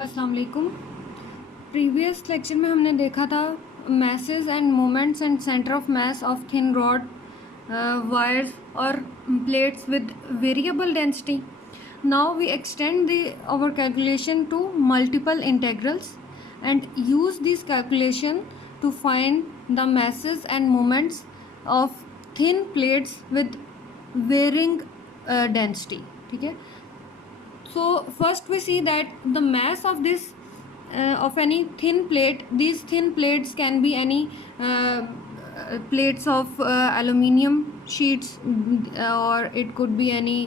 अस्सलाम वालेकुम। Previous lecture में हमने देखा था masses and moments and centre of mass of thin rod wires और plates with variable density. Now we extend the our calculation to multiple integrals and use this calculation to find the masses and moments of thin plates with varying density. ठीक है. So first we see that the mass of this of any thin plate, these thin plates can be any plates of aluminium sheets, or it could be any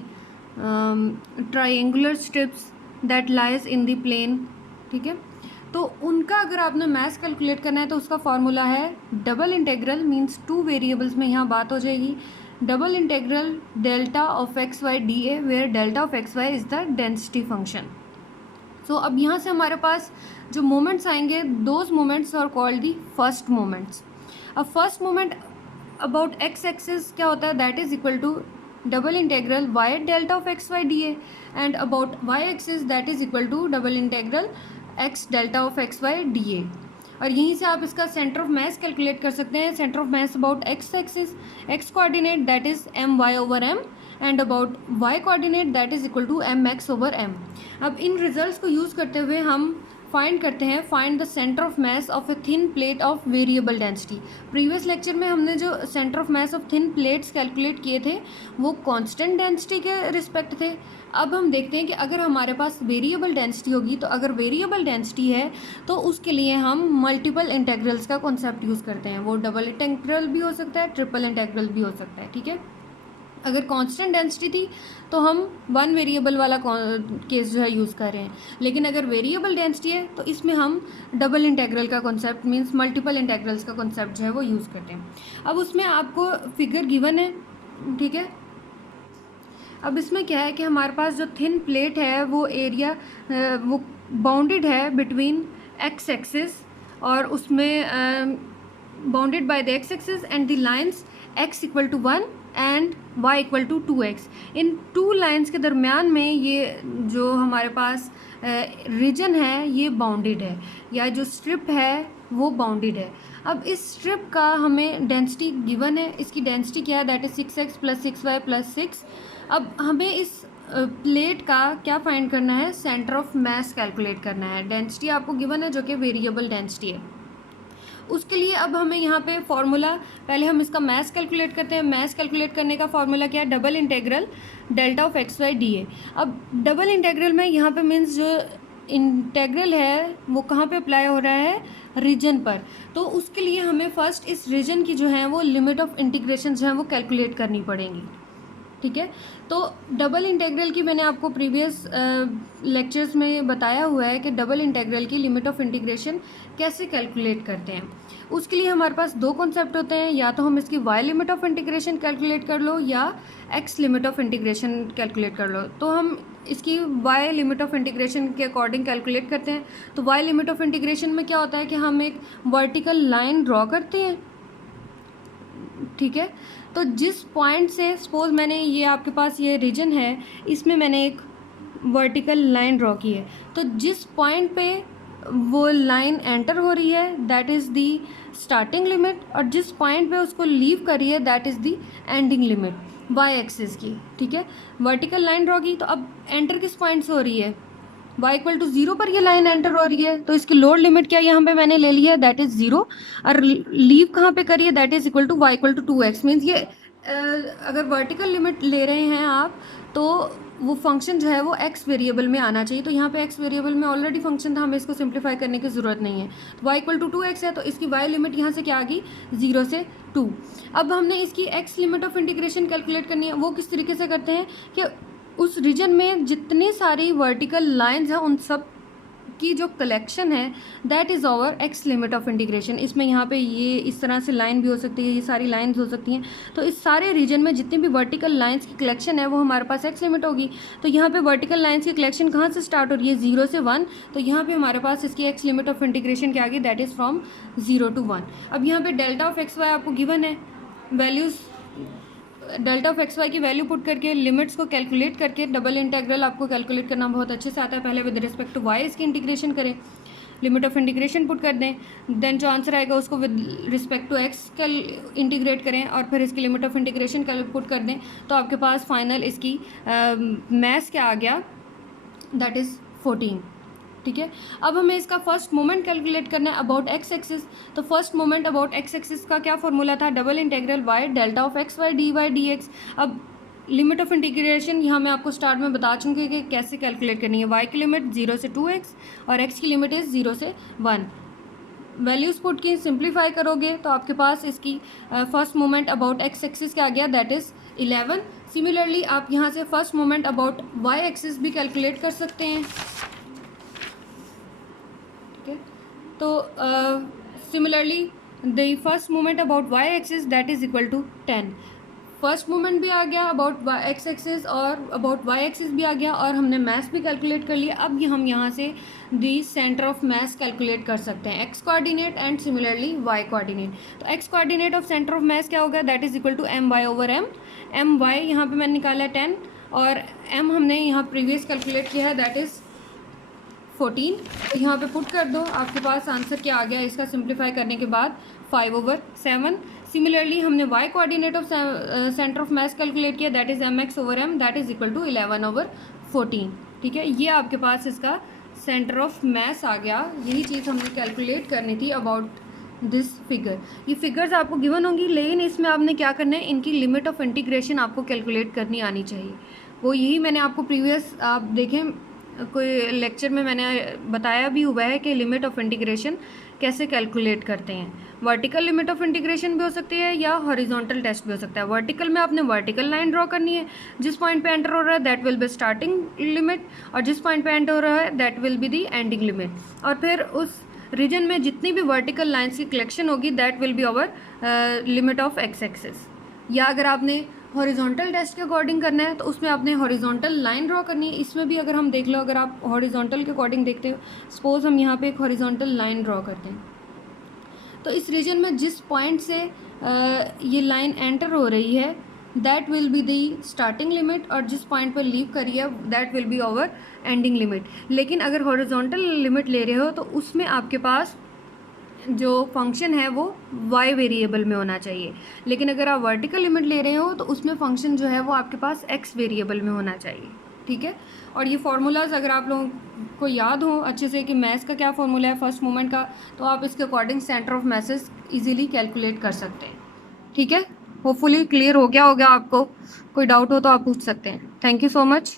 triangular strips that lies in the plane. ठीक है. तो उनका अगर आपने math calculate करना है तो उसका फॉर्मूला है double integral, means two variables में यहाँ बात हो जाएगी. Double integral delta of x Y D a, where delta of x y is the density function. So अब यहाँ से हमारे पास जो मोमेंट्स आएंगे, those moments are called the first moments. अब first moment about x axis क्या होता है, that is equal to double integral y delta of x Y D a, and about Y axis that is equal to double integral X delta of x Y D A. और यहीं से आप इसका centre of mass calculate कर सकते हैं. Centre of mass about x axis, X coordinate that is M Y over M, and about Y coordinate that is equal to M X over M. अब इन रिजल्ट्स को use करते हुए हम find करते हैं find the centre of mass of a thin plate of variable density. Previous lecture में हमने जो centre of mass of thin plates calculate किए थे वो कांस्टेंट डेंसिटी के रिस्पेक्ट थे. अब हम देखते हैं कि अगर हमारे पास वेरिएबल डेंसिटी होगी, तो अगर वेरिएबल डेंसिटी है तो उसके लिए हम मल्टीपल इंटेग्रल्स का कॉन्सेप्ट यूज़ करते हैं. वो डबल इंटेग्रल भी हो सकता है, ट्रिपल इंटेग्रल भी हो सकता है. ठीक है. अगर कांस्टेंट डेंसिटी थी तो हम वन वेरिएबल वाला केस जो है यूज़ कर रहे हैं, लेकिन अगर वेरिएबल डेंसिटी है तो इसमें हम डबल इंटेग्रल का कॉन्सेप्ट, मींस मल्टीपल इंटेग्रल्स का कॉन्सेप्ट जो है वो यूज़ करते हैं. अब उसमें आपको फिगर गिवन है. ठीक है. अब इसमें क्या है कि हमारे पास जो थिन प्लेट है वो एरिया वो बाउंडेड है बिटवीन एक्स एक्सिस, और उसमें bounded by the X axis and the lines X equal to 1 and y equal to 2x. इन टू लाइंस के दरमियान में ये जो हमारे पास रीजन है ये बाउंडेड है, या जो स्ट्रिप है वो बाउंडेड है. अब इस स्ट्रिप का हमें डेंसिटी गिवन है. इसकी डेंसिटी क्या है, that is 6x plus 6y plus 6. अब हमें इस प्लेट का क्या फाइंड करना है, सेंटर ऑफ मास कैलकुलेट करना है. डेंसिटी आपको गिवन है जो कि वेरिएबल डेंसिटी है. उसके लिए अब हमें यहाँ पे फॉर्मूला, पहले हम इसका मैथ कैलकुलेट करते हैं. मैथ कैलकुलेट करने का फॉर्मूला क्या है, double integral delta of x Y D A. अब डबल इंटेग्रल में यहाँ पे मीन्स जो इंटेग्रल है वो कहाँ पे अप्लाई हो रहा है, रीजन पर. तो उसके लिए हमें फर्स्ट इस रीजन की जो है वो लिमिट ऑफ इंटीग्रेशन जो है वो कैलकुलेट करनी पड़ेंगी. ठीक है. तो डबल इंटेग्रल की मैंने आपको प्रीवियस लेक्चर्स में बताया हुआ है कि डबल इंटेग्रल की लिमिट ऑफ इंटीग्रेशन कैसे कैलकुलेट करते हैं. उसके लिए हमारे पास दो कॉन्सेप्ट होते हैं, या तो हम इसकी Y limit of integration calculate कर लो या X limit of integration calculate कर लो. तो हम इसकी वाई लिमिट ऑफ इंटीग्रेशन के अकॉर्डिंग कैलकुलेट करते हैं. तो वाई लिमिट ऑफ इंटीग्रेशन में क्या होता है कि हम एक वर्टिकल लाइन ड्रॉ करते हैं. ठीक है. तो जिस पॉइंट से, सपोज मैंने ये आपके पास ये रीजन है, इसमें मैंने एक वर्टिकल लाइन ड्रॉ की है, तो जिस पॉइंट पे वो लाइन एंटर हो रही है that is the starting limit, और जिस पॉइंट पे उसको लीव कर रही है that is the ending limit Y axis की. ठीक है. वर्टिकल लाइन ड्रॉ की, तो अब एंटर किस पॉइंट से हो रही है, y इक्वल टू 0 पर ये लाइन एंटर हो रही है, तो इसकी लोड लिमिट क्या यहाँ पे मैंने ले ली है, दैट इज 0. और लीव कहाँ पे करिए, that is equal to y equal to 2x. Means ये अगर वर्टिकल लिमिट ले रहे हैं आप तो वो फंक्शन जो है वो x वेरिएबल में आना चाहिए. तो यहाँ पे x वेरिएबल में ऑलरेडी फंक्शन था, हमें इसको सिंप्लीफाई करने की ज़रूरत नहीं है. तो y इक्वल टू 2x है, तो इसकी y लिमिट यहाँ से क्या आ गई, 0 से 2. अब हमने इसकी x limit of integration calculate करनी है. वो किस तरीके से करते हैं कि उस रीजन में जितनी सारी वर्टिकल लाइंस हैं उन सब की जो कलेक्शन है that is our X limit of integration. इसमें यहाँ पे ये इस तरह से लाइन भी हो सकती है, ये सारी लाइंस हो सकती हैं. तो इस सारे रीजन में जितनी भी वर्टिकल लाइंस की कलेक्शन है वो हमारे पास एक्स लिमिट होगी. तो यहाँ पे वर्टिकल लाइंस की कलेक्शन कहाँ से स्टार्ट हो रही है, 0 से 1. तो यहाँ पे हमारे पास इसकी एक्स लिमिट ऑफ इंटीग्रेशन क्या आ गई, दैट इज़ फ्रॉम 0 to 1. अब यहाँ पे डेल्टा ऑफ एक्स वाई आपको गिवन है, values delta of x Y की वैल्यू पुट करके लिमिट्स को कैलकुलेट करके डबल इंटीग्रल आपको कैलकुलेट करना बहुत अच्छे से आता है। पहले विद रिस्पेक्ट टू वाई इसकी इंटीग्रेशन करें, लिमिट ऑफ इंटीग्रेशन पुट कर दें, देन जो आंसर आएगा उसको विद रिस्पेक्ट टू एक्स कल इंटीग्रेट करें और फिर इसकी लिमिट ऑफ इंटीग्रेशन कल पुट कर दें, तो आपके पास फाइनल इसकी मैथ्स क्या आ गया, दैट इज़ 14। ठीक है, अब हमें इसका फर्स्ट मोमेंट कैलकुलेट करना है अबाउट एक्स एक्सिस। तो first moment about x axis का क्या फॉर्मूला था, double integral Y delta of x Y D X. अब लिमिट ऑफ इंटीग्रेशन यहाँ मैं आपको स्टार्ट में बता चुकी कि कैसे कैलकुलेट करनी है। वाई की लिमिट 0 से 2x और एक्स की लिमिट इज़ 0 से 1। वैल्यूज पुट की सिंप्लीफाई करोगे तो आपके पास इसकी first moment about x axis क्या आ गया, दैट इज़ 11। सिमिलरली आप यहाँ से first moment about Y axis भी कैलकुलेट कर सकते हैं। ठीक है, तो similarly the first moment about Y axis that is equal to 10। First moment भी आ गया अबाउट एक्स एक्सिस और अबाउट वाई एक्सिस भी आ गया और हमने मास भी कैलकुलेट कर लिया। अब हम यहाँ से the centre of mass calculate कर सकते हैं, x coordinate and similarly y coordinate. तो x coordinate of centre of mass क्या होगा, that is equal to m Y over m. M y यहाँ पे मैंने निकाला है 10 और एम हमने यहाँ प्रीवियस कैलकुलेट किया है, दैट इज़ 14। तो यहाँ पे पुट कर दो, आपके पास आंसर क्या आ गया इसका सिंप्लीफाई करने के बाद 5/7। सिमिलरली हमने y coordinate of centre of mass calculate किया, that is mx over m, that is equal to 11/14। ठीक है, ये आपके पास इसका सेंटर ऑफ मास आ गया। यही चीज़ हमने कैलकुलेट करनी थी अबाउट दिस फिगर। ये फिगर्स आपको गिवन होंगी, लेकिन इसमें आपने क्या करना है, इनकी लिमिट ऑफ इंटीग्रेशन आपको कैलकुलेट करनी आनी चाहिए। वो यही मैंने आपको प्रीवियस आप देखें कोई लेक्चर में मैंने बताया भी हुआ है कि लिमिट ऑफ इंटीग्रेशन कैसे कैलकुलेट करते हैं। वर्टिकल लिमिट ऑफ इंटीग्रेशन भी हो सकती है या हॉरिजॉन्टल टेस्ट भी हो सकता है। वर्टिकल में आपने वर्टिकल लाइन ड्रॉ करनी है, जिस पॉइंट पे एंटर हो रहा है that will be starting limit और जिस पॉइंट पे एंटर हो रहा है that will be the ending limit. और फिर उस रीजन में जितनी भी वर्टिकल लाइन्स की कलेक्शन होगी that will be our limit of X axis. या अगर आपने हॉरिजॉन्टल टेस्ट के अकॉर्डिंग करना है तो उसमें आपने हॉरिजॉन्टल लाइन ड्रॉ करनी है। इसमें भी अगर हम देख लो, अगर आप हॉरिजॉन्टल के अकॉर्डिंग देखते हो, सपोज हम यहाँ पे एक हॉरिजॉन्टल लाइन ड्रॉ करते हैं, तो इस रीजन में जिस पॉइंट से ये लाइन एंटर हो रही है that will be the starting limit और जिस पॉइंट पर लीव करी है that will be our ending limit. लेकिन अगर हॉरिजॉन्टल लिमिट ले रहे हो तो उसमें आपके पास जो फंक्शन है वो y वेरिएबल में होना चाहिए, लेकिन अगर आप वर्टिकल लिमिट ले रहे हो तो उसमें फंक्शन जो है वो आपके पास x वेरिएबल में होना चाहिए। ठीक है, और ये फार्मूलाज अगर आप लोगों को याद हो अच्छे से कि मैथ्स का क्या फार्मूला है फर्स्ट मोमेंट का, तो आप इसके according centre of message easily calculate कर सकते हैं। ठीक है, होपफुली क्लियर हो गया होगा आपको। कोई डाउट हो तो आप पूछ सकते हैं। Thank you so much.